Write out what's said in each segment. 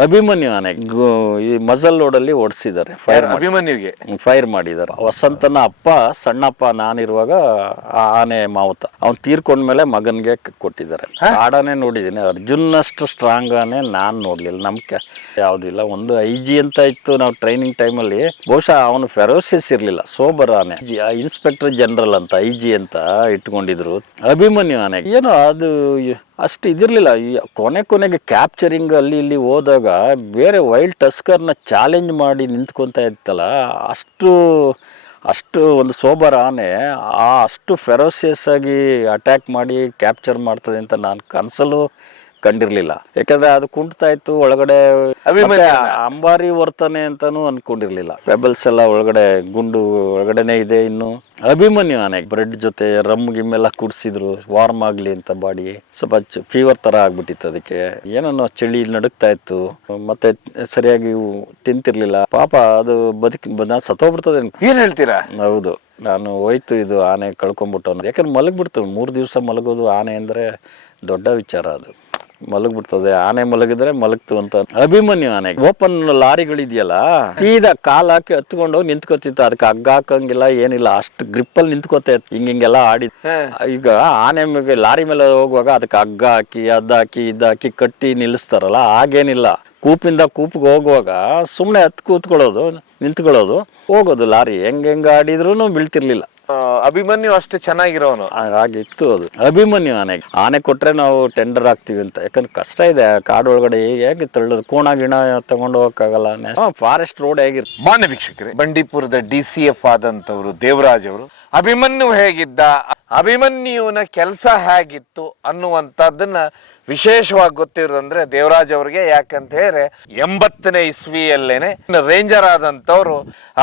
ಅಭಿಮನ್ಯು ಆನೆ ಈ ಮಜಲ್ ರೋಡಲ್ಲಿ ಓಡಿಸಿದ್ದಾರೆ. ಫೈರ್ ಅಭಿಮನ್ಯುಗೆ? ಫೈರ್ ಮಾಡಿದ್ದಾರೆ. ವಸಂತನ ಅಪ್ಪ ಸಣ್ಣಪ್ಪ ನಾನಿರುವಾಗ ಆ ಆನೆ ಮಾವುತ. ಅವ್ನು ತೀರ್ಕೊಂಡ್ಮೇಲೆ ಮಗನ್ಗೆ ಕೊಟ್ಟಿದ್ದಾರೆ. ಆಡಾನೆ ನೋಡಿದ್ದೀನಿ. ಅರ್ಜುನಷ್ಟು ಸ್ಟ್ರಾಂಗ್ ಆನೆ ನಾನು ನೋಡ್ಲಿಲ್ಲ. ನಮ್ಗೆ ಯಾವುದಿಲ್ಲ. ಒಂದು ಐ ಜಿ ಅಂತ ಇತ್ತು ನಾವು ಟ್ರೈನಿಂಗ್ ಟೈಮಲ್ಲಿ ಬಹುಶಃ ಅವನು ಫೆರೋಸಿಸ್ ಇರಲಿಲ್ಲ. ಸೋಬರ್ ಆನೆ. ಇನ್ಸ್ಪೆಕ್ಟರ್ ಜನರಲ್ ಅಂತ ಐ ಜಿ ಅಂತ ಇಟ್ಕೊಂಡಿದ್ರು. ಅಭಿಮನ್ಯು ಆನೆ ಏನೋ ಅದು ಅಷ್ಟು ಇದಿರಲಿಲ್ಲ. ಈ ಕೊನೆ ಕೊನೆಗೆ ಕ್ಯಾಪ್ಚರಿಂಗ್ ಅಲ್ಲಿ ಇಲ್ಲಿ ಹೋದಾಗ ಬೇರೆ ವೈಲ್ಡ್ ಟಸ್ಕರ್ನ ಚಾಲೆಂಜ್ ಮಾಡಿ ನಿಂತ್ಕೊತಾ ಇತ್ತಲ್ಲ, ಅಷ್ಟು ಅಷ್ಟು ಒಂದು ಸೋಬರ್ ಆನೆ ಆ ಅಷ್ಟು ಫೆರೋಸಿಯಸ್ ಆಗಿ ಅಟ್ಯಾಕ್ ಮಾಡಿ ಕ್ಯಾಪ್ಚರ್ ಮಾಡ್ತದೆ ಅಂತ ನಾನು ಕನಸಲ್ಲೂ ಕಂಡಿರ್ಲಿಲ್ಲ. ಯಾಕಂದ್ರೆ ಅದು ಕುಂಟ್ತಾ ಇತ್ತು ಒಳಗಡೆ ಮತ್ತೆ ಅಂಬಾರಿ ವರ್ತನೆ ಅಂತಾನು ಅನ್ಕೊಂಡಿರ್ಲಿಲ್ಲ. ಪೆಬಲ್ಸ್ ಎಲ್ಲ ಒಳಗಡೆ ಗುಂಡು ಒಳಗಡೆನೆ ಇದೆ ಇನ್ನು. ಅಭಿಮನ್ಯು ಆನೆ ಬ್ರೆಡ್ ಜೊತೆ ರಮ್ ಗಿಮ್ಮೆಲ್ಲ ಕುಡಿಸಿದ್ರು ವಾರ್ಮ್ ಆಗ್ಲಿ ಅಂತ ಬಾಡಿ. ಸ್ವಲ್ಪ ಫೀವರ್ ತರ ಆಗ್ಬಿಟ್ಟಿತ್ತು ಅದಕ್ಕೆ. ಏನನ್ನೋ ಚಳಿ ನಡುಕ್ತಾ ಇತ್ತು. ಮತ್ತೆ ಸರಿಯಾಗಿ ತಿಂತಿರ್ಲಿಲ್ಲ. ಪಾಪ ಅದು ಬದುಕಿ ನಾನು ಸತ್ತೋಗ್ಬಿಡ್ತದೆ ಏನು ಹೇಳ್ತೀರಾ? ಹೌದು. ನಾನು ಹೋಯ್ತು ಇದು ಆನೆ ಕಳ್ಕೊಂಡ್ಬಿಟ್ಟು ಯಾಕಂದ್ರೆ ಮಲಗ್ಬಿಡ್ತು. ಮೂರು ದಿವಸ ಮಲಗೋದು ಆನೆ ಅಂದರೆ ದೊಡ್ಡ ವಿಚಾರ ಅದು. ಮಲಗ್ಬಿಡ್ತದೆ. ಆನೆ ಮಲಗಿದ್ರೆ ಮಲಗ್ತು ಅಂತ ಅಭಿಮನ್ಯು ಆನೆ. ಓಪನ್ ಲಾರಿಗಳಿದೆಯಲ್ಲ ಸೀದಾ ಕಾಲ್ ಹಾಕಿ ಹತ್ಕೊಂಡು ನಿಂತ್ಕೋತಿತ್ತು. ಅದಕ್ಕೆ ಹಗ್ಗ ಹಾಕಂಗಿಲ್ಲ ಏನಿಲ್ಲ. ಅಷ್ಟು ಗ್ರಿಪ್ಪಲ್ಲಿ ಅಲ್ಲಿ ನಿಂತ್ಕೋತೈತ್ ಹಿಂಗ ಹಿಂಗೆಲ್ಲ ಆಡಿ. ಈಗ ಆನೆ ಮೇಲೆ ಲಾರಿ ಮೇಲೆ ಹೋಗುವಾಗ ಅದಕ್ಕೆ ಹಗ್ಗ ಹಾಕಿ ಅದಾಕಿ ಇದಾಕಿ ಕಟ್ಟಿ ನಿಲ್ಲಿಸ್ತಾರಲ್ಲ ಹಾಗೇನಿಲ್ಲ. ಕೂಪಿಂದ ಕೂಪಿಗೆ ಹೋಗುವಾಗ ಸುಮ್ಮನೆ ಹತ್ತು ಕೂತ್ಕೊಳ್ಳೋದು ನಿಂತ್ಕೊಳ್ಳೋದು ಹೋಗೋದು ಲಾರಿ. ಹೆಂಗ್ ಹೆಂಗೆ ಆಡಿದ್ರೂ ಬೀಳ್ತಿರ್ಲಿಲ್ಲ. ಅಭಿಮನ್ಯು ಅಷ್ಟು ಚೆನ್ನಾಗಿರೋನು. ಹಾಗಿತ್ತು ಅದು. ಅಭಿಮನ್ಯು ಆನೆ. ಆನೆ ಕೊಟ್ರೆ ನಾವು ಟೆಂಡರ್ ಆಗ್ತೀವಿ ಅಂತ. ಯಾಕಂದ್ರೆ ಕಷ್ಟ ಇದೆ. ಕಾಡು ಒಳಗಡೆ ಹೇಗೆ ತಳ್ಳೋದು? ಕೋಣ ಗಿಣ ತಗೊಂಡು ಹೋಗಕ್ಕಾಗಲ್ಲ. ಫಾರೆಸ್ಟ್ ರೋಡ್ ಹೇಗಿರ್ತದೆ ಮಾನ್ಯ ವೀಕ್ಷಕರೇ ಬಂಡೀಪುರದ ಡಿ ಸಿ ಎಫ್ ಆದಂತವರು ದೇವರಾಜ್ ಅವರು ಅಭಿಮನ್ಯು ಹೇಗಿದ್ದ? ಅಭಿಮನ್ಯುವಿನ ಕೆಲಸ ಹೇಗಿತ್ತು ಅನ್ನುವಂಥದ್ದನ್ನ ವಿಶೇಷವಾಗಿ ಗೊತ್ತಿರೋದಂದ್ರೆ ದೇವರಾಜ್ ಅವ್ರಿಗೆ. ಯಾಕಂತ ಹೇಳಿ ಎಂಬತ್ತನೇ ಇಸ್ವಿಯಲ್ಲೇನೆ ರೇಂಜರ್ ಆದಂಥವ್ರು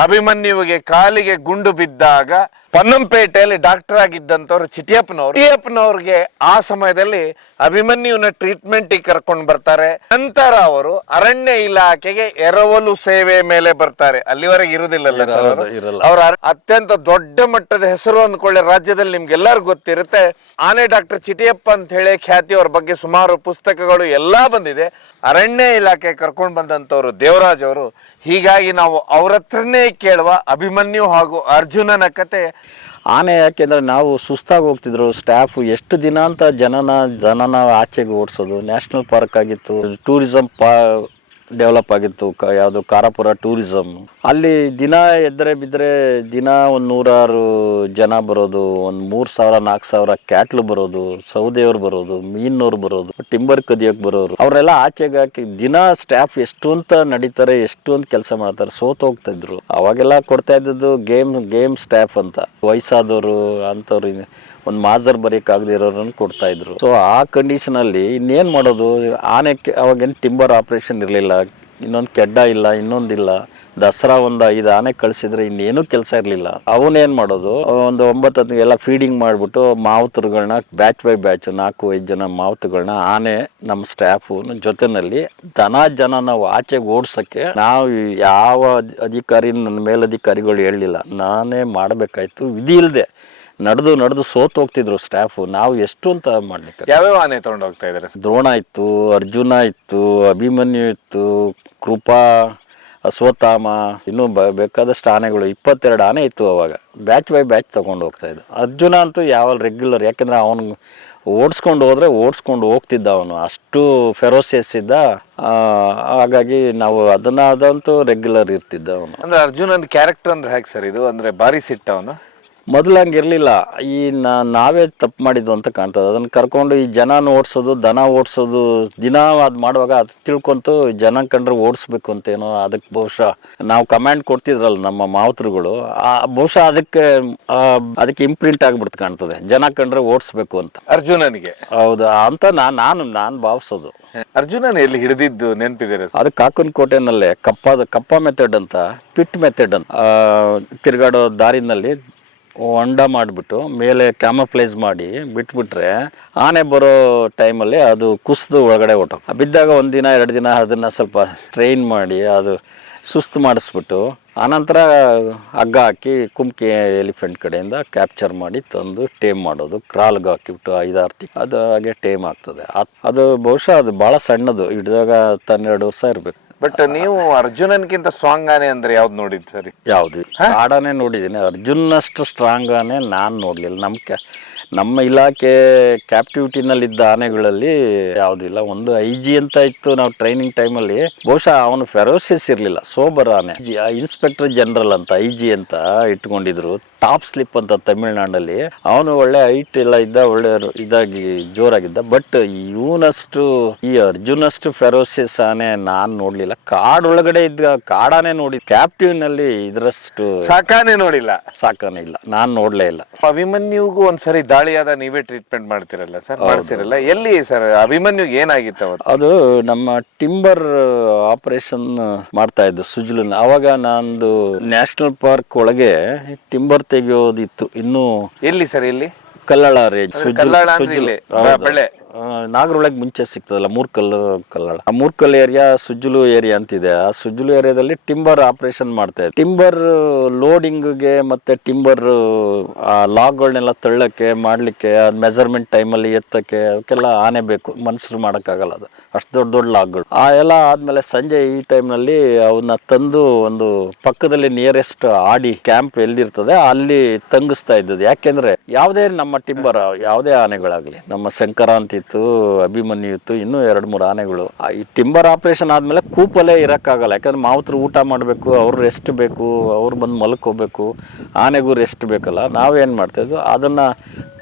ಅಭಿಮನ್ಯುವಿಗೆ ಕಾಲಿಗೆ ಗುಂಡು ಬಿದ್ದಾಗ ಪನ್ನಂಪೇಟೆಯಲ್ಲಿ ಡಾಕ್ಟರ್ ಆಗಿದ್ದಂಥವ್ರು ಚಿಟಿಯಪ್ಪನವ್ರು. ಚಿಟಿಯಪ್ಪನವ್ರಿಗೆ ಆ ಸಮಯದಲ್ಲಿ ಅಭಿಮನ್ಯುವಿನ ಟ್ರೀಟ್ಮೆಂಟ್ ಕರ್ಕೊಂಡು ಬರ್ತಾರೆ. ನಂತರ ಅವರು ಅರಣ್ಯ ಇಲಾಖೆಗೆ ಎರವಲು ಸೇವೆ ಮೇಲೆ ಬರ್ತಾರೆ. ಅಲ್ಲಿವರೆಗೆ ಇರುವುದಿಲ್ಲಲ್ಲ ಸರ್ ಅವರು? ಅತ್ಯಂತ ದೊಡ್ಡ ಮಟ್ಟದ ಹೆಸರು ಅಂದ್ಕೊಳ್ಳಿ ರಾಜ್ಯದಲ್ಲಿ ನಿಮ್ಗೆಲ್ಲರಿಗೂ ಗೊತ್ತಿರುತ್ತೆ. ಆನೆ ಡಾಕ್ಟರ್ ಚಿಟಿಯಪ್ಪ ಅಂತ ಹೇಳಿ ಖ್ಯಾತಿ ಅವ್ರ ಬಗ್ಗೆ ಸುಮಾರು ಪುಸ್ತಕಗಳು ಎಲ್ಲ ಬಂದಿದೆ. ಅರಣ್ಯ ಇಲಾಖೆ ಕರ್ಕೊಂಡು ಬಂದಂತವ್ರು ದೇವರಾಜ್ ಅವರು. ಹೀಗಾಗಿ ನಾವು ಅವ್ರ ಹತ್ರನೇ ಕೇಳುವ ಅಭಿಮನ್ಯು ಹಾಗೂ ಅರ್ಜುನನ ಕತೆ. ಆನೆ ಯಾಕೆಂದ್ರೆ ನಾವು ಸುಸ್ತಾಗಿ ಹೋಗ್ತಿದ್ರು ಸ್ಟಾಫ್ ಎಷ್ಟು ದಿನ ಅಂತ ಜನನ ಜನನ ಆಚೆಗೆ ಓಡಿಸೋದು ನ್ಯಾಷನಲ್ ಪಾರ್ಕ್ ಆಗಿತ್ತು ಟೂರಿಸಂ ಪಾ ಡೆವಲಪ್ ಆಗಿತ್ತು, ಕ, ಯಾವುದು ಕಾರಾಪುರ ಟೂರಿಸಮ್ ಅಲ್ಲಿ ದಿನ ಎದ್ರೆ ಬಿದ್ದರೆ ದಿನ ಒಂದು ನೂರಾರು ಜನ ಬರೋದು, ಒಂದು ಮೂರು ಸಾವಿರ ನಾಲ್ಕು ಸಾವಿರ ಕ್ಯಾಟ್ಲು ಬರೋದು, ಸೌದೆಯವ್ರು ಬರೋದು, ಮೀನವ್ರು ಬರೋದು ಟಿಂಬರ್ ಕದಿಯೋಕೆ ಬರೋರು. ಅವರೆಲ್ಲ ಆಚೆಗೆ ಹಾಕಿ ದಿನ ಸ್ಟಾಫ್ ಎಷ್ಟು ಅಂತ ನಡೀತಾರೆ ಎಷ್ಟು ಅಂತ ಕೆಲಸ ಮಾಡ್ತಾರೆ, ಸೋತ್ ಹೋಗ್ತಾ ಇದ್ರು. ಅವಾಗೆಲ್ಲ ಕೊಡ್ತಾ ಇದ್ದದ್ದು ಗೇಮ್ ಗೇಮ್ ಸ್ಟಾಫ್ ಅಂತ. ವಯಸ್ಸಾದವರು, ಅಂಥವ್ರು ಒಂದು ಮಾಜರ್ ಬರೀಕಾಗದೇ ಇರೋರನ್ನು ಕೊಡ್ತಾ ಇದ್ರು. ಸೊ ಆ ಕಂಡೀಷನಲ್ಲಿ ಇನ್ನೇನು ಮಾಡೋದು? ಆನೆ ಅವಾಗೇನು ಟಿಂಬರ್ ಆಪ್ರೇಷನ್ ಇರಲಿಲ್ಲ, ಇನ್ನೊಂದು ಕೆಡ್ಡ ಇಲ್ಲ ಇನ್ನೊಂದಿಲ್ಲ ದಸರಾ ಒಂದು ಐದು ಆನೆ ಕಳಿಸಿದ್ರೆ ಇನ್ನೇನು ಕೆಲಸ ಇರಲಿಲ್ಲ. ಅವನೇನು ಮಾಡೋದು? ಒಂದು ಒಂಬತ್ತು ಹತ್ತು ಎಲ್ಲ ಫೀಡಿಂಗ್ ಮಾಡಿಬಿಟ್ಟು ಮಾವುತರುಗಳನ್ನ ಬ್ಯಾಚ್ ಬೈ ಬ್ಯಾಚ್ ನಾಲ್ಕು ಐದು ಜನ ಮಾವುತಗಳನ್ನ ಆನೆ ನಮ್ಮ ಸ್ಟಾಫು ಜೊತೆನಲ್ಲಿ ದನ ಜನ ನಾವು ಆಚೆಗೆ ಓಡಿಸೋಕ್ಕೆ ನಾವು ಯಾವ ಅಧಿಕಾರಿ ನನ್ನ ಮೇಲಧಿಕಾರಿಗಳು ಹೇಳಲಿಲ್ಲ. ನಾನೇ ಮಾಡಬೇಕಾಯ್ತು. ವಿಧಿ ಇಲ್ಲದೆ ನಡೆದು ನಡೆದು ಸೋತ್ ಹೋಗ್ತಿದ್ರು ಸ್ಟಾಫು ನಾವು ಎಷ್ಟು ಅಂತ ಮಾಡ್ಲಿಕ್ಕೆ ಯಾವ್ಯಾವ ಆನೆ ತಗೊಂಡು ಹೋಗ್ತಾ ಇದಾರೆ ದ್ರೋಣ ಇತ್ತು ಅರ್ಜುನ ಇತ್ತು ಅಭಿಮನ್ಯು ಇತ್ತು ಕೃಪಾ ಅಶ್ವತ್ಥಾಮ ಇನ್ನೂ ಬ ಬೇಕಾದಷ್ಟು ಆನೆಗಳು. ಇಪ್ಪತ್ತೆರಡು ಆನೆ ಇತ್ತು ಅವಾಗ. ಬ್ಯಾಚ್ ಬೈ ಬ್ಯಾಚ್ ತಗೊಂಡು ಹೋಗ್ತಾ ಇದ್ದ. ಅರ್ಜುನ ಅಂತೂ ಯಾವ ರೆಗ್ಯುಲರ್ ಯಾಕಂದ್ರೆ ಅವನು ಓಡಿಸ್ಕೊಂಡು ಹೋದರೆ ಓಡಿಸ್ಕೊಂಡು ಹೋಗ್ತಿದ್ದ ಅವನು. ಅಷ್ಟು ಫೆರೋಸಿಯಸ್ ಇದ್ದ. ಹಾಗಾಗಿ ನಾವು ಅದನ್ನ ಅದಂತೂ ರೆಗ್ಯುಲರ್ ಇರ್ತಿದ್ದ ಅವನು. ಅಂದ್ರೆ ಅರ್ಜುನನ್ ಕ್ಯಾರೆಕ್ಟರ್ ಅಂದ್ರೆ ಹೇಗೆ ಸರ್ ಇದು? ಅಂದ್ರೆ ಭಾರಿ ಸಿಟ್ಟ ಅವನು? ಮೊದಲು ಹಂಗೆ ಇರಲಿಲ್ಲ. ಈ ನಾವೇ ತಪ್ಪು ಮಾಡಿದ್ದು ಅಂತ ಕಾಣ್ತದೆ. ಅದನ್ನು ಕರ್ಕೊಂಡು ಈ ಜನನ ಓಡಿಸೋದು ದನ ಓಡಿಸೋದು ದಿನ ಅದು ಮಾಡುವಾಗ ಅದು ತಿಳ್ಕೊಂತು ಜನ ಕಂಡ್ರೆ ಓಡಿಸ್ಬೇಕು ಅಂತೇನೋ ಅದಕ್ಕೆ ಬಹುಶಃ ನಾವು ಕಮ್ಯಾಂಡ್ ಕೊಡ್ತಿದ್ರಲ್ಲ ನಮ್ಮ ಮಾವುತರುಗಳು. ಆ ಬಹುಶಃ ಅದಕ್ಕೆ ಅದಕ್ಕೆ ಇಂಪ್ರಿಂಟ್ ಆಗಿಬಿಡ್ತು ಕಾಣ್ತದೆ. ಜನ ಕಂಡ್ರೆ ಓಡಿಸ್ಬೇಕು ಅಂತ. ಅರ್ಜುನನಿಗೆ? ಹೌದಾ ಅಂತ ನಾನು ನಾನು ಭಾವಿಸೋದು. ಅರ್ಜುನನ ಎಲ್ಲಿ ಹಿಡಿದಿದ್ದು ನೆನಪಿದ್ದೀರ ಅದು ಕಾಕನ್ ಕೋಟೆನಲ್ಲೇ ಕಪ್ಪದ ಕಪ್ಪ ಮೆಥಡ್ ಅಂತ ಪಿಟ್ ಮೆಥಡ್ ಅಂತ ತಿರ್ಗಾಡೋ ದಾರಿನಲ್ಲಿ ಹೊಂಡ ಮಾಡಿಬಿಟ್ಟು ಮೇಲೆ ಕ್ಯಾಮಫ್ಲೈಸ್ ಮಾಡಿ ಬಿಟ್ಬಿಟ್ರೆ ಆನೆ ಬರೋ ಟೈಮಲ್ಲಿ ಅದು ಕುಸಿದು ಒಳಗಡೆ ಹೊಟ್ಟೋಗ ಬಿದ್ದಾಗ ಒಂದು ಎರಡು ದಿನ ಅದನ್ನು ಸ್ವಲ್ಪ ಸ್ಟ್ರೈನ್ ಮಾಡಿ ಅದು ಸುಸ್ತು ಮಾಡಿಸ್ಬಿಟ್ಟು ಆನಂತರ ಹಗ್ಗ ಹಾಕಿ ಕುಮ್ಕಿ ಎಲಿಫೆಂಟ್ ಕಡೆಯಿಂದ ಕ್ಯಾಪ್ಚರ್ ಮಾಡಿ ತಂದು ಟೇಮ್ ಮಾಡೋದು. ಕ್ರಾಲ್ಗೆ ಹಾಕಿಬಿಟ್ಟು ಐದಾರು ತಿ ಅದು ಹಾಗೆ ಟೇಮ್ ಆಗ್ತದೆ. ಅದು ಬಹುಶಃ ಅದು ಭಾಳ ಸಣ್ಣದು. ಹಿಡಿದಾಗ ಹನ್ನೆರಡು ವರ್ಷ ಇರಬೇಕು. ಬಟ್ ನೀವು ಅರ್ಜುನನ್ಕಿಂತ ಸ್ಟ್ರಾಂಗ್ ಆನೆ ಅಂದ್ರೆ ಯಾವ್ದು ನೋಡಿದ್ ಸರಿ? ಯಾವುದು? ಕಾಡಾನೆ ನೋಡಿದ್ದೀನಿ. ಅರ್ಜುನಷ್ಟು ಸ್ಟ್ರಾಂಗ್ ಆನೆ ನಾನು ನೋಡಲಿಲ್ಲ. ನಮ್ಮ ಕ್ಯಾ ನಮ್ಮ ಇಲಾಖೆ ಕ್ಯಾಪ್ಟಿವಿಟಿನಲ್ಲಿದ್ದ ಆನೆಗಳಲ್ಲಿ ಯಾವುದಿಲ್ಲ. ಒಂದು ಐ ಜಿ ಅಂತ ಇತ್ತು ನಾವು ಟ್ರೈನಿಂಗ್ ಟೈಮಲ್ಲಿ ಬಹುಶಃ ಅವನು ಫೆರೋಸಿಸ್ ಇರಲಿಲ್ಲ. ಸೋಬರ್ ಆನೆ. ಇನ್ಸ್ಪೆಕ್ಟರ್ ಜನರಲ್ ಅಂತ ಐ ಜಿ ಅಂತ ಇಟ್ಕೊಂಡಿದ್ರು. ಟಾಪ್ ಸ್ಲಿಪ್ ಅಂತ ತಮಿಳ್ನಾಡಲ್ಲಿ. ಅವನು ಒಳ್ಳೆ ಹೈಟ್ ಎಲ್ಲ ಇದ್ದ ಒಳ್ಳೆ ಇದಾಗಿ ಜೋರಾಗಿದ್ದ. ಬಟ್ ಇವನಷ್ಟು ಈ ಅರ್ಜುನಷ್ಟು ಫೆರೋಸಿಯಸ್ ಆನೆ ನಾನು ನೋಡ್ಲಿಲ್ಲ. ಕಾಡೊಳಗಡೆ ಇದ್ದ ಕಾಡಾನೆ ನೋಡಿ ಕ್ಯಾಪ್ಟಿವ್ನಲ್ಲಿ ಇದರಷ್ಟು ಸಾಕಾನೆ ನೋಡಿಲ್ಲ. ಸಾಕಾನೆ ಇಲ್ಲ. ನಾನು ನೋಡ್ಲೇ ಇಲ್ಲ. ಅಭಿಮನ್ಯುಗೂ ಒಂದ್ಸರಿ ದಾಳಿಯಾದ ನೀವೇ ಟ್ರೀಟ್ಮೆಂಟ್ ಮಾಡ್ತಿರಲ್ಲ ಸರ್ ಮಾಡ್ತಿರಲ್ಲ ಎಲ್ಲಿ ಸರ್ ಅಭಿಮನ್ಯುಗೆ ಏನಾಗಿತ್ತು ಅವತ್ತು? ಅದು ನಮ್ಮ ಟಿಂಬರ್ ಆಪರೇಷನ್ ಮಾಡ್ತಾ ಇದ್ದು ಸುಜಲನ್. ಅವಾಗ ನಂದು ನ್ಯಾಷನಲ್ ಪಾರ್ಕ್ ಒಳಗೆ ಟಿಂಬರ್ ತೆಗೆಯೋದಿತ್ತು. ಇನ್ನು ಎಲ್ಲಿ ಸರ್ ಇಲ್ಲಿ ಕಲ್ಲಳ ರೇಜ್ ಕಲ್ಲಾಳ ಅಂದ್ರೆ ಇಲ್ಲಿ, ಬಳೆ. ನಾಗರೊಳಗೆ ಮುಂಚೆ ಸಿಗ್ತದಲ್ಲ ಮೂರ್ಕಲ್ಲು ಕಲ್ಲಳ. ಆ ಮೂರ್ಕಲ್ ಏರಿಯಾ ಸುಜ್ಜುಲು ಏರಿಯಾ ಅಂತಿದೆ. ಆ ಸುಜ್ಜುಲು ಏರಿಯಾದಲ್ಲಿ ಟಿಂಬರ್ ಆಪರೇಷನ್ ಮಾಡ್ತಾ ಇದ್ದಾರೆ ಟಿಂಬರ್ ಲೋಡಿಂಗ್ಗೆ ಮತ್ತೆ ಟಿಂಬರ್ ಆ ಲಾಗ್ಗಳನ್ನೆಲ್ಲ ತಳ್ಳಕ್ಕೆ ಮಾಡ್ಲಿಕ್ಕೆ ಮೆಜರ್ಮೆಂಟ್ ಟೈಮಲ್ಲಿ ಎತ್ತಕ್ಕೆ ಅವಕ್ಕೆಲ್ಲ ಆನೆ ಬೇಕು. ಮನುಷ್ಯರು ಮಾಡೋಕ್ಕಾಗಲ್ಲ ಅದು. ಅಷ್ಟು ದೊಡ್ಡ ದೊಡ್ಡ ಲಾಗ್ಗಳು. ಆ ಎಲ್ಲ ಆದಮೇಲೆ ಸಂಜೆ ಈ ಟೈಮ್ನಲ್ಲಿ ಅವನ್ನ ತಂದು ಒಂದು ಪಕ್ಕದಲ್ಲಿ ನಿಯರೆಸ್ಟ್ ಆಡಿ ಕ್ಯಾಂಪ್ ಎಲ್ಲಿರ್ತದೆ ಅಲ್ಲಿ ತಂಗಿಸ್ತಾ ಇದ್ದದ್ದು. ಯಾಕೆಂದ್ರೆ ಯಾವುದೇ ನಮ್ಮ ಟಿಂಬರ್ ಯಾವುದೇ ಆನೆಗಳಾಗ್ಲಿ, ನಮ್ಮ ಸಂಕ್ರಾಂತಿ ಇತ್ತು, ಅಭಿಮನ್ಯು ಇತ್ತು, ಇನ್ನೂ ಎರಡು ಮೂರು ಆನೆಗಳು. ಈ ಟಿಂಬರ್ ಆಪರೇಷನ್ ಆದಮೇಲೆ ಕೂಪಲ್ಲೇ ಇರೋಕ್ಕಾಗಲ್ಲ. ಯಾಕಂದ್ರೆ ಮಾವುತರು ಊಟ ಮಾಡಬೇಕು, ಅವ್ರು ರೆಸ್ಟ್ ಬೇಕು, ಅವ್ರು ಬಂದು ಮಲ್ಕೋಬೇಕು, ಆನೆಗೂ ರೆಸ್ಟ್ ಬೇಕಲ್ಲ. ನಾವೇನು ಮಾಡ್ತಾಯಿದ್ವು ಅದನ್ನ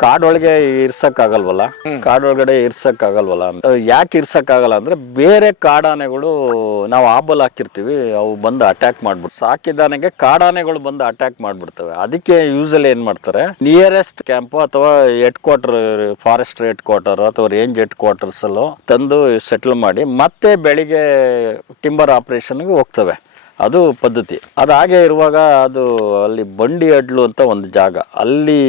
ಕಾಡೊಳಗೆ ಇರ್ಸಕ್ಕಾಗಲ್ವಲ್ಲ? ಕಾಡೊಳಗಡೆ ಇರ್ಸಕ್ಕಾಗಲ್ವಲ್ಲ? ಆಗಲ್ವಲ್ಲ ಯಾಕೆ ಇರ್ಸಕ್ಕಾಗಲ್ಲ ಅಂದ್ರೆ ಬೇರೆ ಕಾಡಾನೆಗಳು ನಾವು ಆಬಲ್ ಹಾಕಿರ್ತೀವಿ ಅವು ಬಂದು ಅಟ್ಯಾಕ್ ಮಾಡ್ಬಿಡ್ತು ಸಾಕಿದಾನೆಗೆ ಕಾಡಾನೆಗಳು ಬಂದು ಅಟ್ಯಾಕ್ ಮಾಡ್ಬಿಡ್ತವೆ. ಅದಕ್ಕೆ ಯೂಸಲ್ಲಿ ಏನ್ ಮಾಡ್ತಾರೆ ನಿಯರೆಸ್ಟ್ ಕ್ಯಾಂಪ್ ಅಥವಾ head quarter forest head quarter ಅಥವಾ ರೇಂಜ್ ಹೆಡ್ ಕ್ವಾರ್ಟರ್ಸ್ ಅಲ್ಲೋ ತಂದು ಸೆಟ್ಲ್ ಮಾಡಿ ಮತ್ತೆ ಬೆಳಿಗ್ಗೆ ಟಿಂಬರ್ ಆಪರೇಷನ್ಗೆ ಹೋಗ್ತವೆ. ಅದು ಪದ್ಧತಿ. ಅದು ಹಾಗೆ ಇರುವಾಗ ಅದು ಅಲ್ಲಿ ಬಂಡಿ ಅಡ್ಲು ಅಂತ ಒಂದು ಜಾಗ. ಅಲ್ಲಿ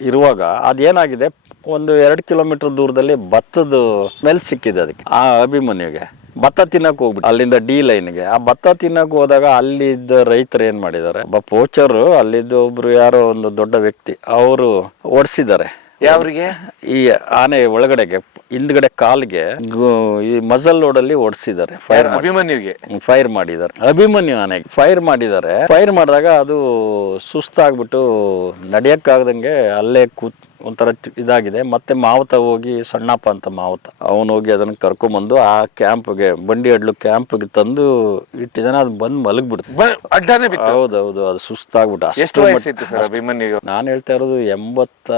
ಇರುವಾಗ ಅದೇನಾಗಿದೆ? ಒಂದು ಎರಡು ಕಿಲೋಮೀಟರ್ ದೂರದಲ್ಲಿ ಭತ್ತದ ಸ್ಮೆಲ್ ಸಿಕ್ಕಿದೆ ಅದಕ್ಕೆ ಆ ಅಭಿಮನ್ಯುಗೆ. ಭತ್ತ ತಿನ್ನಕ್ಕೆ ಹೋಗ್ಬಿಟ್ಟು ಅಲ್ಲಿಂದ ಡಿ ಲೈನ್ಗೆ ಆ ಭತ್ತ ತಿನ್ನಕ್ ಹೋದಾಗ ಅಲ್ಲಿದ್ದ ರೈತರು ಏನು ಮಾಡಿದ್ದಾರೆ? ಒಬ್ಬ ಪೋಚರು ಅಲ್ಲಿದ್ದ ಒಬ್ರು ಯಾರೋ ಒಂದು ದೊಡ್ಡ ವ್ಯಕ್ತಿ ಅವರು ಓಡಿಸಿದ್ದಾರೆ. ಯಾವ್ರಿಗೆ? ಈ ಆನೆ ಒಳಗಡೆಗೆ ಹಿಂದ್ಗಡೆ ಕಾಲ್ಗೆ ಗು- ಈ ಮಜಲ್ ಅಲ್ಲಿ ಓಡಿಸಿದ್ದಾರೆ. ಫೈರ್ ಅಭಿಮನ್ಯುಗೆ? ಫೈರ್ ಮಾಡಿದ್ದಾರೆ. ಅಭಿಮನ್ಯು ಆನೆಗೆ ಫೈರ್ ಮಾಡಿದ್ದಾರೆ. ಫೈರ್ ಮಾಡಿದಾಗ ಅದು ಸುಸ್ತಾಗ್ಬಿಟ್ಟು ನಡಿಯಕ್ಕಾಗ್ದಂಗೆ ಅಲ್ಲೇ ಕೂತ್ ಒಂಥರ ಚು- ಇದಾಗಿದೆ. ಮತ್ತೆ ಮಾವುತ ಹೋಗಿ ಸಣ್ಣಪ್ಪ ಅಂತ ಮಾವುತ. ಅವನು ಹೋಗಿ ಅದನ್ನ ಕರ್ಕೊಂಬಂದು ಆ ಕ್ಯಾಂಪ್ಗೆ ಬಂಡಿ ಅಡ್ಲು ಕ್ಯಾಂಪ್ಗೆ ತಂದು ಇಟ್ಟಿದ್ದಾನೆ. ಅದು ಬಂದು ಮಲಗ್ಬಿಡ್ತು. ಬ- ಅಡ್ಡಾನೆ ಬಿತ್ತು. ಹೌದೌದು ಅದು ಸುಸ್ತಾಗ್ಬಿಟ್ಟು ಎಷ್ಟು ಅಷ್ಟು ವಯಸ್ಸಿತ್ತು ಸರ್ ಅಭಿಮನ್ಯುಗೆ? ನಾನು ಹೇಳ್ತಾ ಇರೋದು ಎಂಬತ್ತ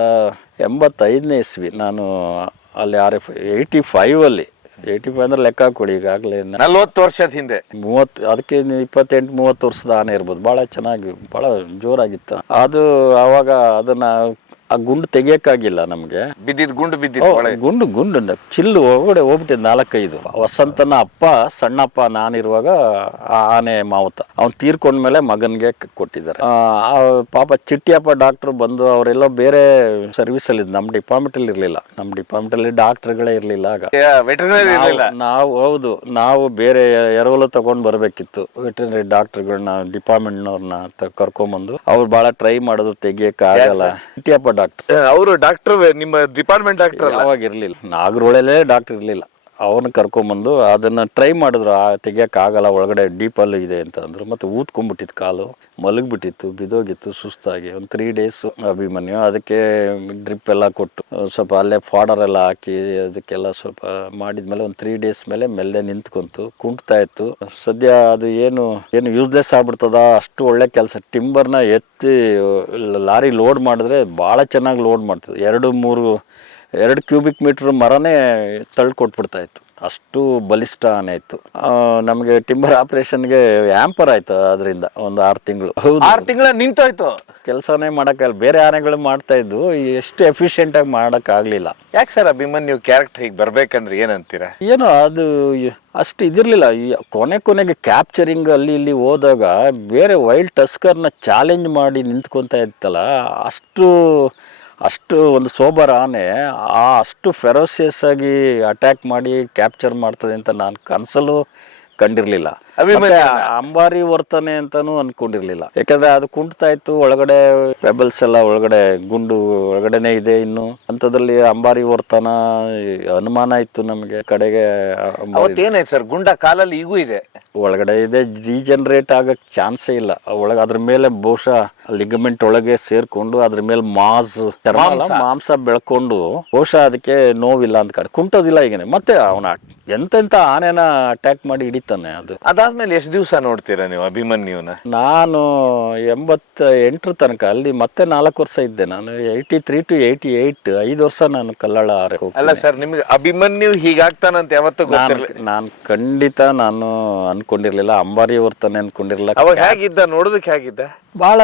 ಎಂಬತ್ತೈದನೇ ಇಸ್ವಿ. ನಾನು ಅಲ್ಲಿ ಆರ್ ಎಫ್ ಏಯ್ಟಿ ಫೈವಲ್ಲಿ ಏಯ್ಟಿ ಫೈವ್ ಅಂದ್ರೆ ಲೆಕ್ಕ ಕೊಡಿ ಈಗಾಗಲೇ ನಲ್ವತ್ತು ವರ್ಷದ ಹಿಂದೆ. ಮೂವತ್ತು ಅದಕ್ಕೆ ಇಪ್ಪತ್ತೆಂಟು ಮೂವತ್ತು ವರ್ಷದ ಆನೆ ಇರ್ಬೋದು. ಭಾಳ ಚೆನ್ನಾಗಿ ಭಾಳ ಜೋರಾಗಿತ್ತು. ಅದು ಆವಾಗ ಅದನ್ನ ಆ ಗುಂಡು ತೆಗಿಯಕ್ಕಾಗಿಲ್ಲ ನಮಗೆ. ಬಿದ್ದಿದ್ ಗುಂಡು ಬಿದ್ದಿತ್ತು ಒಳಗೆ ಗುಂಡು ಗುಂಡು ನ- ಚಿಲ್ಲು ಒಳಗಡೆ ಹೋಗ್ಬಿಟ್ಟಿದ್ ನಾಲ್ಕೈದು. ವಸಂತನ ಅಪ್ಪ ಸಣ್ಣಪ್ಪ ನಾನಿರುವಾಗ ಆ ಆನೆ ಮಾವುತ. ಅವ್ನು ತೀರ್ಕೊಂಡ್ಮೇಲೆ ಮಗನ್ಗೆ ಕ- ಕೊಟ್ಟಿದ್ದಾರೆ. ಆ, ಆ ಪಾಪ ಚಿಟ್ಟಿಯಪ್ಪ ಡಾಕ್ಟರ್ ಬಂದು ಅವರೆಲ್ಲ ಬೇರೆ ಸರ್ವಿಸ್ ಅಲ್ಲಿ ನಮ್ಮ ಡಿಪಾರ್ಟ್ಮೆಂಟ್ ಅಲ್ಲಿ ಇರ್ಲಿಲ್ಲ. ನಮ್ಮ ಡಿಪಾರ್ಟ್ಮೆಂಟ್ ಅಲ್ಲಿ ಡಾಕ್ಟರ್ಗಳೇ ಇರ್ಲಿಲ್ಲ ಆಗ. ವೆಟರ್ನರಿ ನಾವು- ಇರಲಿಲ್ಲ. ನಾವು ಹೌದು ನಾವು ಬೇರೆ ಎರವಲು ತಗೊಂಡ್ ಬರ್ಬೇಕಿತ್ತು. ವೆಟರ್ನರಿ ಡಾಕ್ಟರ್ಗಳನ್ನ ಡಿಪಾರ್ಟ್ಮೆಂಟ್ನವ್ರನ್ನ ಕರ್ಕೊಂಬಂದು. ಅವ್ರು ಬಹಳ ಟ್ರೈ ಮಾಡಿದ್ರು ತೆಗಿಯಕ್ಕೆ ಆಗಲ್ಲ. ಚಿಟ್ಟಿಯಪ್ಪ ಡಾಕ್ಟರ್. ಅವರು ಡಾಕ್ಟರ್ ನಿಮ್ಮ ಡಿಪಾರ್ಟ್ಮೆಂಟ್ ಡಾಕ್ಟರ್ ಯಾವಾಗ ಇರಲಿಲ್ಲ ಇರ್ಲಿಲ್ಲ ನಾಗರೊಳಲೇ ಡಾಕ್ಟರ್ ಇರ್ಲಿಲ್ಲ. ಅವ್ರನ್ನ ಕರ್ಕೊಂಬಂದು ಅದನ್ನು ಟ್ರೈ ಮಾಡಿದ್ರು, ಆ ತೆಗಿಯೋಕ್ಕಾಗಲ್ಲ ಒಳಗಡೆ ಡೀಪಲ್ಲಿ ಇದೆ ಅಂತ ಅಂದರು. ಮತ್ತು ಊದ್ಕೊಂಡ್ಬಿಟ್ಟಿತ್ತು ಕಾಲು, ಮಲಗಿಬಿಟ್ಟಿತ್ತು, ಬಿದೋಗಿತ್ತು ಸುಸ್ತಾಗಿ. ಒಂದು ತ್ರೀ ಡೇಸ್ ಅಭಿಮನ್ಯು, ಅದಕ್ಕೆ ಡ್ರಿಪ್ ಎಲ್ಲ ಕೊಟ್ಟು ಸ್ವಲ್ಪ ಅಲ್ಲೇ ಫಾಡರ್ ಎಲ್ಲ ಹಾಕಿ, ಅದಕ್ಕೆಲ್ಲ ಸ್ವಲ್ಪ ಮಾಡಿದ್ಮೇಲೆ ಒಂದು ತ್ರೀ ಡೇಸ್ ಮೇಲೆ ಮೆಲ್ಲೆ ನಿಂತ್ಕೊಂತು, ಕುಂಟ್ತಾ ಇತ್ತು. ಸದ್ಯ ಅದು ಏನು ಏನು ಯೂಸ್ಲೆಸ್ ಆಗ್ಬಿಡ್ತದ, ಅಷ್ಟು ಒಳ್ಳೆ ಕೆಲಸ. ಟಿಂಬರ್ನ ಎತ್ತಿ, ಲಾರಿ ಲೋಡ್ ಮಾಡಿದ್ರೆ ಭಾಳ ಚೆನ್ನಾಗಿ ಲೋಡ್ ಮಾಡ್ತದೆ. ಎರಡು, ಮೂರು ಎರಡು ಕ್ಯೂಬಿಕ್ ಮೀಟ್ರ್ ಮರನೇ ತಳ್ಳಿ ಕೊಟ್ಬಿಡ್ತಾ ಇತ್ತು ಅಷ್ಟು ಬಲಿಷ್ಠ ಆನೆ ಇತ್ತು ನಮಗೆ ಟಿಂಬರ್ ಆಪರೇಷನ್ಗೆ ಆ್ಯಂಪರ್ ಆಯ್ತು ಅದರಿಂದ ಒಂದು ಆರು ತಿಂಗಳು. ಆರು ತಿಂಗಳ ನಿಂತೋಯ್ತು. ಕೆಲಸನೇ ಮಾಡೋಕ್ಕಾಗಲ್ಲ ಬೇರೆ ಆನೆಗಳು ಮಾಡ್ತಾ ಇದ್ವು ಎಷ್ಟು ಎಫಿಷಿಯೆಂಟ್ ಆಗಿ ಮಾಡೋಕ್ಕಾಗಲಿಲ್ಲ. ಯಾಕೆ ಸರ್ ಅಭಿಮನ್ಯು ಕ್ಯಾರೆಕ್ಟರ್ ಹೀಗೆ ಬರಬೇಕಂದ್ರೆ ಏನಂತೀರಾ? ಏನು ಅದು ಅಷ್ಟು ಇದಿರಲಿಲ್ಲ. ಕೊನೆ ಕೊನೆಗೆ ಕ್ಯಾಪ್ಚರಿಂಗ್ ಅಲ್ಲಿ ಇಲ್ಲಿ ಹೋದಾಗ ಬೇರೆ ವೈಲ್ಡ್ ಟಸ್ಕರ್ನ ಚಾಲೆಂಜ್ ಮಾಡಿ ನಿಂತ್ಕೊತಾ ಇತ್ತಲ್ಲ ಅಷ್ಟು ಅಷ್ಟು ಒಂದು ಸೋಬರ್ ಆನೆ ಆ ಅಷ್ಟು ಫೆರೋಸಿಯಸ್ ಆಗಿ ಅಟ್ಯಾಕ್ ಮಾಡಿ ಕ್ಯಾಪ್ಚರ್ ಮಾಡ್ತದೆ ಅಂತ ನಾನು ಕನಸಲ್ಲೂ ಕಂಡಿರ್ಲಿಲ್ಲ. ಮತ್ತೆ ಅಂಬಾರಿ ವರ್ತನೆ ಅಂತಾನು ಅನ್ಕೊಂಡಿರ್ಲಿಲ್ಲ. ಯಾಕಂದ್ರೆ ಅದು ಕುಂಟ್ತಾ ಇತ್ತು ಒಳಗಡೆ ಪೆಬಲ್ಸ್ ಎಲ್ಲ ಒಳಗಡೆ ಗುಂಡು ಒಳಗಡೆನೆ ಇದೆ ಇನ್ನು. ಅಂತದ್ರಲ್ಲಿ ಅಂಬಾರಿ ವರ್ತನ ಅನುಮಾನ ಇತ್ತು ನಮಗೆ ಕಡೆಗೆ ಏನಾಯ್ತು ಸರ್? ಗುಂಡ ಕಾಲಲ್ಲಿ ಈಗೂ ಇದೆ. ಒಳಗಡೆ ಇದೆ ರೀಜನರೇಟ್ ಆಗಕ್ ಚಾನ್ಸೇ ಇಲ್ಲ. ಒಳಗೆ ಅದ್ರ ಮೇಲೆ ಬಹುಶಃ ಲಿಗಮೆಂಟ್ ಒಳಗೆ ಸೇರ್ಕೊಂಡು ಅದ್ರ ಮೇಲೆ ಮಾಸ್ ಮಾಂಸ. ಬೆಳ್ಕೊಂಡು ಬಹುಶಃ ಅದಕ್ಕೆ ನೋವಿಲ್ಲ ಅಂತ ಕಡೆ ಕುಂಟೋದಿಲ್ಲ ಈಗ ಮತ್ತೆ ಅವನ ಎಂತೆಂತ ಆನೆನ ಅಟ್ಯಾಕ್ ಮಾಡಿ ಹಿಡಿತಾನೆ ಅದು. ಅದಾದ್ಮೇಲೆ ಎಷ್ಟು ದಿವಸ ನೋಡ್ತೀರಾ ನೀವು ಅಭಿಮನ್ಯುನ? ನಾನು ಎಂಬತ್ತ ಎಂಟರ ತನಕ ಅಲ್ಲಿ ಮತ್ತೆ ನಾಲ್ಕು ವರ್ಷ ಇದ್ದೆ ನಾನು eighty three to eighty eight ಐದು ವರ್ಷ ನಾನು ಕಲ್ಲಳ ಆರೆ ಅಲ್ಲ ಸರ್ ನಿಮ್ಗೆ ಅಭಿಮನ್ಯು ಹೀಗಾಗ್ತಾನಂತ ಯಾವತ್ತೂ ನಾನು ಗೊತ್ತಿರಲಿಲ್ಲ ನಾನು ಖಂಡಿತ ನಾನು ಅನ್ಕೊಂಡಿರ್ಲಿಲ್ಲ ಅಂಬಾರಿ ವರ್ತನೆ ಅನ್ಕೊಂಡಿರ್ಲಿಲ್ಲ. ಅವಾಗ ಹೇಗಿದ್ದ? ನೋಡೋದಕ್ಕೆ ಹೇಗಿದ್ದ? ಭಾಳ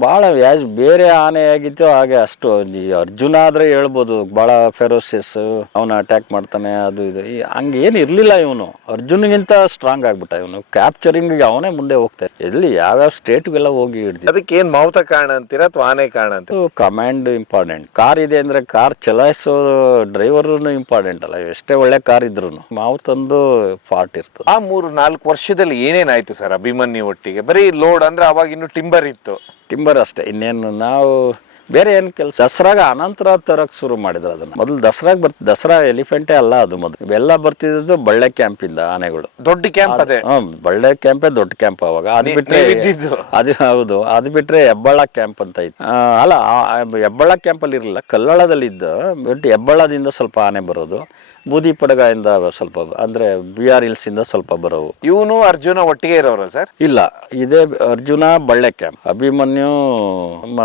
ಭಾಳ ಯಾಜ್ ಬೇರೆ ಆನೆ ಆಗಿತ್ತು ಹಾಗೆ ಅಷ್ಟು ಈ ಅರ್ಜುನ ಆದ್ರೆ ಹೇಳ್ಬೋದು ಭಾಳ ಫೆರೋಸಿಯಸ್ ಅವನ ಅಟ್ಯಾಕ್ ಮಾಡ್ತಾನೆ ಅದು ಇದು. ಈ ಹಂಗೆ ಏನು ಇರಲಿಲ್ಲ ಇವನು. ಅರ್ಜುನ್ಗಿಂತ ಸ್ಟ್ರಾಂಗ್ ಆಗ್ಬಿಟ್ಟ ಇವನು. ಕ್ಯಾಪ್ಚರಿಂಗ್ ಅವನೇ ಮುಂದೆ ಹೋಗ್ತಾ ಇದ್ದ. ಎಲ್ಲಿ ಯಾವ್ಯಾವ ಸ್ಟೇಟ್ಗೆಲ್ಲ ಹೋಗಿ ಹಿಡ್ದು ಅದಕ್ಕೆ ಏನ್ ಮಾವುತ ಕಾರಣ ಅಂತೀರಾ ಅಥವಾ ಆನೆ ಕಾರಣ ಅಂತ ಕಮಾಂಡ್ ಇಂಪಾರ್ಟೆಂಟ್ ಕಾರ್ ಇದೆ ಅಂದ್ರೆ ಕಾರ್ ಚಲಾಯಿಸೋ ಡ್ರೈವರ್ ಇಂಪಾರ್ಟೆಂಟ್ ಅಲ್ಲ. ಎಷ್ಟೇ ಒಳ್ಳೆ ಕಾರ್ ಇದ್ರು ಮಾವು ತಂದು ಫಾರ್ಟ್ ಇರ್ತದೆ. ಆ ಮೂರು ನಾಲ್ಕು ವರ್ಷದಲ್ಲಿ ಏನೇನಾಯ್ತು ಸರ್ ಅಭಿಮನ್ಯು ಒಟ್ಟಿಗೆ? ಬರೀ ಲೋಡ್ ಅಂದ್ರೆ ಅವಾಗ ಇನ್ನು ಟಿಂಬರ್ ಇತ್ತು. ಟಿಂಬರ್ ಅಷ್ಟೇ. ಇನ್ನೇನು ನಾವು ಬೇರೆ ಏನು ಕೆಲಸ? ದಸರಾಗ ಅನಂತರ ತರಕ್ಕೆ ಶುರು ಮಾಡಿದ್ರು ಅದನ್ನು. ಮೊದಲು ದಸರಾಗ ಬರ್ತ ದಸರಾ ಎಲಿಫೆಂಟೇ ಅಲ್ಲ ಅದು ಮೊದಲು. ಇವೆಲ್ಲ ಬರ್ತಿದ್ದು ಬಳ್ಳೆ ಕ್ಯಾಂಪಿಂದ ಆನೆಗಳು. ದೊಡ್ಡ ಕ್ಯಾಂಪ್ ಅದೇ. ಹ್ಮ್ ಬಳ್ಳೆ ಕ್ಯಾಂಪೇ ದೊಡ್ಡ ಕ್ಯಾಂಪ್ ಅವಾಗ. ಅದು ಬಿಟ್ಟರೆ. ಅದು ಹೌದು. ಅದು ಬಿಟ್ಟರೆ ಹೆಬ್ಬಾಳ ಕ್ಯಾಂಪ್ ಅಂತ ಇತ್ತು. ಆ, ಅಲ್ಲ ಆ- ಆ ಹೆಬ್ಬಾಳ ಕ್ಯಾಂಪಲ್ಲಿ ಇರಲಿಲ್ಲ. ಕಲ್ಲಳದಲ್ಲಿ ಇದ್ದ ಬಟ್ ಹೆಬ್ಬಾಳದಿಂದ ಸ್ವಲ್ಪ ಆನೆ ಬರೋದು. ಬೂದಿ ಪಡಗಾಯಿಂದ ಸ್ವಲ್ಪ ಅಂದ್ರೆ ಬಿ ಆರ್ ಹಿಲ್ಸ್ ಇಂದ ಸ್ವಲ್ಪ ಬರೋವು. ಇವನು ಅರ್ಜುನ ಒಟ್ಟಿಗೆ ಇರೋರು ಸರ್? ಇಲ್ಲ ಇದೇ ಅರ್ಜುನ ಬಳ್ಳೆ ಕ್ಯಾಂಪ್ ಅಭಿಮನ್ಯು ನಮ್ಮ.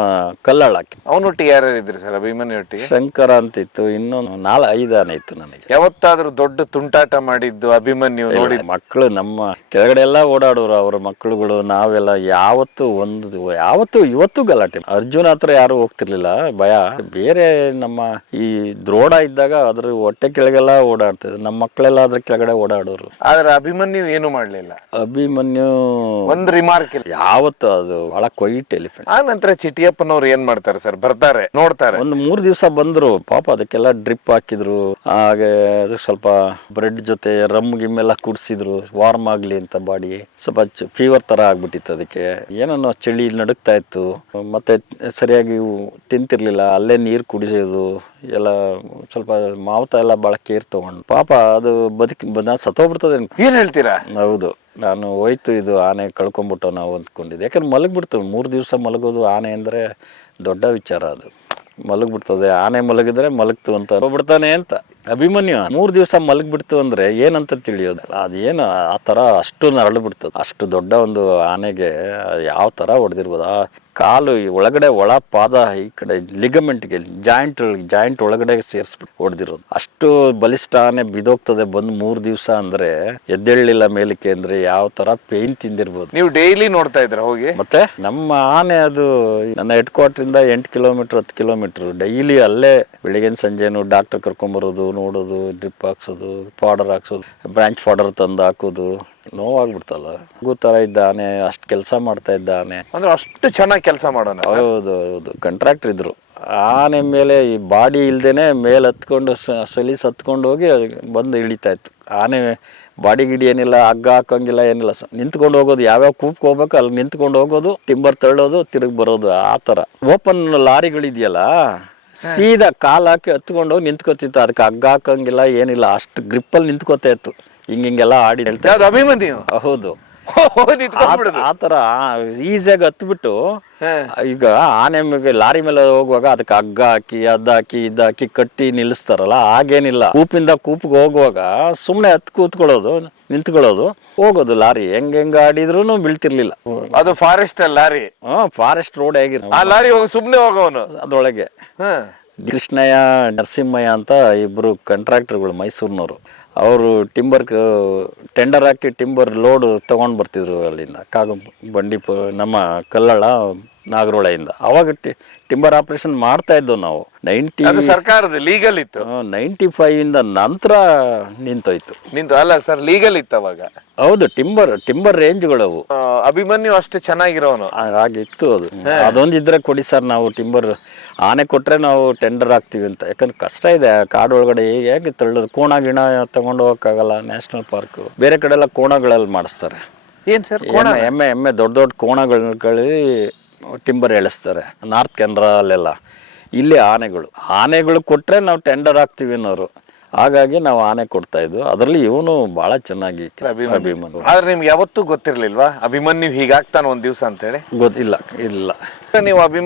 ಅವನೊಟ್ಟಿಗೆ ಯಾರ್ಯಾರು ಇದ್ರಿ ಸರ್ ಅಭಿಮನ್ಯು ಒಟ್ಟಿಗೆ? ಶಂಕರ ಅಂತ ಇತ್ತು ಇನ್ನೊಂದು ನಾಲ್ ಐದು ಇತ್ತು ನನಗೆ. ಯಾವತ್ತಾದ್ರೂ ದೊಡ್ಡ ತುಂಟಾಟ ಮಾಡಿದ್ದು ಅಭಿಮನ್ಯು ನೋಡಿ ಮಕ್ಕಳು ನಮ್ಮ ಕೆಳಗಡೆ ಎಲ್ಲ ಓಡಾಡೋರು ಅವ್ರ ಮಕ್ಕಳುಗಳು ನಾವೆಲ್ಲ ಯಾವತ್ತು ಒಂದು ಯಾವತ್ತು ಇವತ್ತು ಗಲಾಟೆ. ಅರ್ಜುನ ಹತ್ರ ಯಾರು ಹೋಗ್ತಿರ್ಲಿಲ್ಲ ಭಯ. ಬೇರೆ ನಮ್ಮ ಈ ದ್ರೋಡ ಇದ್ದಾಗ ಅದ್ರ ಹೊಟ್ಟೆ ಕೆಳಗೆಲ್ಲ ಓಡಾಡ್ತಿದ್ರು ನಮ್ಮ ಮಕ್ಕಳೆಲ್ಲ ಅದ್ರ ಕೆಳಗಡೆ ಓಡಾಡೋರು. ಆದ್ರೆ ಅಭಿಮನ್ಯು ಏನು ಮಾಡ್ಲಿಲ್ಲ? ಅಭಿಮನ್ಯು ಒಂದ್ ರಿಮಾರ್ಕ್ ಇಲ್ಲ. ಯಾವತ್ತು ಅದು ಬಹಳ ಕೊಯ್ಟ್ ಎಲಿಫೆಂಟ್ ಆ ನಂತರ ಚಿಟಿಯಪ್ಪನವ್ರು ಏನ್ ಮಾಡ್ತಾರೆ ಸರ್? ಬರ್ತಾರೆ ನೋಡ್ತಾರೆ. ಒಂದು ಮೂರ್ ದಿವಸ ಬಂದ್ರು ಪಾಪ ಅದಕ್ಕೆಲ್ಲ ಡ್ರಿಪ್ ಹಾಕಿದ್ರು. ಹಾಗೆ ಅದಕ್ಕೆ ಸ್ವಲ್ಪ ಬ್ರೆಡ್ ಜೊತೆ ರಮ್ ಗಿಮ್ ಎಲ್ಲ ಕುಡಿಸಿದ್ರು. ವಾರ್ಮ್ ಆಗ್ಲಿ ಅಂತ ಬಾಡಿ. ಸ್ವಲ್ಪ ಫೀವರ್ ತರ ಆಗ್ಬಿಟ್ಟಿತ್ತು ಅದಕ್ಕೆ. ಏನನ್ನ ಚಳಿ ನಡುಕ್ತಾ ಇತ್ತು. ಮತ್ತೆ ಸರಿಯಾಗಿ ತಿಂತಿರ್ಲಿಲ್ಲ. ಅಲ್ಲೇ ನೀರು ಕುಡಿಸೋದು. ಎಲ್ಲ ಸ್ವಲ್ಪ ಮಾವುತ ಎಲ್ಲ ಭಾಳ ಕೇರ್ ತಗೊಂಡು. ಪಾಪ ಅದು ಬದುಕಿ ನಾನು ಸತ್ತೋಗ್ಬಿಡ್ತದೆ ಏನು ಏನ್ ಹೇಳ್ತೀರಾ? ಹೌದು. ನಾನು ಹೋಯ್ತು ಇದು ಆನೆ ಕಳ್ಕೊಂಬಿಟ್ಟು ನಾವು ಅಂದ್ಕೊಂಡಿದ್ದೆ ಯಾಕಂದ್ರೆ ಮಲಗಿಬಿಡ್ತು. ಮೂರು ದಿವಸ ಮಲಗೋದು ಆನೆ ಅಂದರೆ ದೊಡ್ಡ ವಿಚಾರ ಅದು. ಮಲಗಿಬಿಡ್ತದೆ. ಆನೆ ಮಲಗಿದ್ರೆ ಮಲಗ್ತು ಅಂತ. ಹೋಗ್ಬಿಡ್ತಾನೆ ಅಂತ. ಅಭಿಮನ್ಯು ಮೂರು ದಿವಸ ಮಲಗಿಬಿಡ್ತು ಅಂದ್ರೆ ಏನಂತ ತಿಳಿಯೋದಿಲ್ಲ ಅದೇನು ಆ ಥರ ಅಷ್ಟು ನರಳು ಬಿಡ್ತದೆ. ಅಷ್ಟು ದೊಡ್ಡ ಒಂದು ಆನೆಗೆ ಯಾವ ಥರ ಹೊಡೆದಿರ್ಬೋದು? ಆ ಕಾಲು ಒಳಗಡೆ ಒಳ ಪಾದ ಈ ಕಡೆ ಲಿಗಮೆಂಟ್ಗೆ ಜಾಯಿಂಟ್ ಜಾಯಿಂಟ್ ಒಳಗಡೆ ಸೇರಿಸ್ಬಿಟ್ಟು ಹೊಡೆದಿರೋದು. ಅಷ್ಟು ಬಲಿಷ್ಠ ಆನೆ ಬಿದೋಗ್ತದೆ ಬಂದು ಮೂರು ದಿವಸ ಅಂದ್ರೆ ಎದ್ದೇಳಲಿಲ್ಲ ಮೇಲಕ್ಕೆ ಅಂದ್ರೆ ಯಾವ ತರ ಪೇನ್ ತಿಂದಿರ್ಬೋದು. ನೀವು ಡೈಲಿ ನೋಡ್ತಾ ಇದ್ರ ಹೋಗಿ? ಮತ್ತೆ ನಮ್ಮ ಆನೆ ಅದು ನನ್ನ ಹೆಡ್ ಕ್ವಾರ್ಟರಿಂದ ಎಂಟು ಕಿಲೋಮೀಟರ್ ಹತ್ತು ಕಿಲೋಮೀಟರ್ ಡೈಲಿ ಅಲ್ಲೇ ಬೆಳಿಗ್ಗೆ ಸಂಜೆನು ಡಾಕ್ಟರ್ ಕರ್ಕೊಂಬರೋದು ನೋಡೋದು ಡ್ರಿಪ್ ಹಾಕ್ಸೋದು ಪೌಡರ್ ಹಾಕ್ಸೋದು ಬ್ರಾಂಚ್ ಪೌಡರ್ ತಂದು ಹಾಕೋದು ನೋವಾಗ್ಬಿಡ್ತಲ್ಲ. ಗು ಥರ ಇದ್ದಾನೆ ಅಷ್ಟು ಕೆಲಸ ಮಾಡ್ತಾ ಇದ್ದಾನೆ. ಅಂದ್ರೆ ಅಷ್ಟು ಚೆನ್ನಾಗಿ ಕೆಲಸ ಮಾಡೋಣ ಹೌದು ಹೌದು. ಕಾಂಟ್ರಾಕ್ಟರ್ ಇದ್ರು. ಆನೆ ಮೇಲೆ ಈ ಬಾಡಿ ಇಲ್ದೇನೆ ಮೇಲೆ ಹತ್ಕೊಂಡು ಸಲೀಸ್ ಹತ್ಕೊಂಡು ಹೋಗಿ ಬಂದು ಇಳಿತಾ ಇತ್ತು. ಆನೆ ಬಾಡಿ ಗಿಡಿ ಏನಿಲ್ಲ ಹಗ್ಗ ಹಾಕಂಗಿಲ್ಲ ಏನಿಲ್ಲ. ಸ- ನಿಂತ್ಕೊಂಡು ಹೋಗೋದು ಯಾವ್ಯಾವ ಕೂಪ್ಗೆ ಹೋಗ್ಬೇಕು ಅಲ್ಲಿ ನಿಂತ್ಕೊಂಡು ಹೋಗೋದು ಟಿಂಬರ್ ತಳ್ಳೋದು ತಿರುಗಿ ಬರೋದು ಆ ಥರ ಓಪನ್ ಲಾರಿಗಳಿದೆಯಲ್ಲ? ಸೀದಾ ಕಾಲು ಹಾಕಿ ಹತ್ಕೊಂಡು ಹೋಗಿ ನಿಂತ್ಕೋತಿತ್ತು. ಅದಕ್ಕೆ ಹಗ್ಗ ಹಾಕಂಗಿಲ್ಲ ಏನಿಲ್ಲ ಅಷ್ಟು ಗ್ರಿಪ್ಪಲ್ಲಿ ನಿಂತ್ಕೋತಾ ಇತ್ತು. ಹಿಂಗ ಹಿಂಗೆಲ್ಲ ಆಡಿ ಹೇಳ್ತಾ ಅಭಿಮನ್ಯು? ಹೌದು. ಆ ತರ ಈಸಿಯಾಗಿ ಹತ್ಬಿಟ್ಟು ಈಗ ಆನೆ ಮೇಲೆ ಲಾರಿ ಮೇಲೆ ಹೋಗುವಾಗ ಅದಕ್ಕೆ ಹಗ್ಗ ಹಾಕಿ ಅದ್ ಹಾಕಿ ಇದ್ ಹಾಕಿ ಕಟ್ಟಿ ನಿಲ್ಲಿಸ್ತಾರಲ್ಲ ಹಾಗೇನಿಲ್ಲ. ಕೂಪಿಂದ ಕೂಪ್ಗೆ ಹೋಗುವಾಗ ಸುಮ್ಮನೆ ಹತ್ ಕೂತ್ಕೊಳ್ಳೋದು ನಿಂತ್ಕೊಳ್ಳೋದು ಹೋಗೋದು ಲಾರಿ. ಹೆಂಗ್ ಹೆಂಗ್ ಆಡಿದ್ರು ಬೀಳ್ತಿರ್ಲಿಲ್ಲ. ಅದು ಫಾರೆಸ್ಟ್ ಲಾರಿ. ಹಾ ಫಾರೆಸ್ಟ್ ರೋಡ್ ಹೇಗಿರ್ ಆ ಲಾರಿ ಹೋಗಿ ಸುಮ್ನೆ ಹೋಗೋನು. ಅದೊಳಗೆ ಕೃಷ್ಣಯ್ಯ ನರಸಿಂಹಯ್ಯ ಅಂತ ಇಬ್ರು ಕಂಟ್ರಾಕ್ಟರ್ಗಳು ಮೈಸೂರಿನವರು. ಅವರು ಟಿಂಬರ್ ಟೆಂಡರ್ ಹಾಕಿ ಟಿಂಬರ್ ಲೋಡ್ ತೊಗೊಂಡು ಬರ್ತಿದ್ರು ಅಲ್ಲಿಂದ. ಕಾಗ ಬಂಡೀಪು ನಮ್ಮ ಕಲ್ಲಳ ನಾಗರೋಳೆಯಿಂದ ಅವಾಗ ಟಿ- ಟಿಂಬರ್ ಆಪರೇಷನ್ ಮಾಡ್ತಾ ಇದ್ದವು ನಾವು. ನೈಂಟಿ ಸರ್ಕಾರದ ಲೀಗಲ್ ಇತ್ತು. ನೈಂಟಿ ಫೈವ್ ಇಂದ ನಂತರ ನಿಂತೋಯ್ತು. ನಿಂತು ಅಲ್ಲ ಸರ್ ಲೀಗಲ್ ಇತ್ತು ಅವಾಗ. ಹೌದು ಟಿಂಬರ್ ಟಿಂಬರ್ ರೇಂಜ್ಗಳವು ಅವು ಅಭಿಮನ್ಯು ಅಷ್ಟು ಚೆನ್ನಾಗಿರೋನು. ಹಾಗಿತ್ತು ಅದು. ಅದೊಂದಿದ್ರೆ ಕೊಡಿ ಸರ್ ನಾವು ಟಿಂಬರ್ ಆನೆ ಕೊಟ್ಟರೆ ನಾವು ಟೆಂಡರ್ ಆಗ್ತೀವಿ ಅಂತ. ಯಾಕಂದ್ರೆ ಕಷ್ಟ ಇದೆ. ಕಾಡು ಒಳಗಡೆ ಹೇಗೆ ತಳ್ಳೋದು? ಕೋಣ ಗಿಣ ತಗೊಂಡು ಹೋಗೋಕ್ಕಾಗಲ್ಲ ನ್ಯಾಷನಲ್ ಪಾರ್ಕ್. ಬೇರೆ ಕಡೆ ಎಲ್ಲ ಕೋಣಗಳಲ್ಲಿ ಮಾಡಿಸ್ತಾರೆ. ಏನು ಸರ್? ಕೋಣ? ಎಮ್ಮೆ ಎಮ್ಮೆ ದೊಡ್ಡ ದೊಡ್ಡ ಕೋಣಗಳಲ್ಲಿ ಟಿಂಬರ್ ಎಳಿಸ್ತಾರೆ. ನಾರ್ತ್ ಕೆನರಲ್ಲೆಲ್ಲ ಇಲ್ಲಿ ಆನೆಗಳು. ಆನೆಗಳು ಕೊಟ್ಟರೆ ನಾವು ಟೆಂಡರ್ ಆಗ್ತೀವಿ ಅನ್ನೋರು. ಹಾಗಾಗಿ ನಾವು ಆನೆ ಕೊಡ್ತಾ ಇದ್ವು. ಅದರಲ್ಲಿ ಇವನು ಭಾಳ ಚೆನ್ನಾಗಿ ಅಭಿಮನ್ಯು. ಆದ್ರೆ ನಿಮ್ಗೆ ಯಾವತ್ತೂ ಗೊತ್ತಿರ್ಲಿಲ್ವಾ? ಅಭಿಮನ್ಯು ಹೀಗಾಗ್ತಾನ ಒಂದ್ ದಿವಸ ಅಂತೇಳಿ ಗೊತ್ತಿಲ್ಲ. ಇಲ್ಲ. ನೀವು ಅಭಿಮನ್ಯು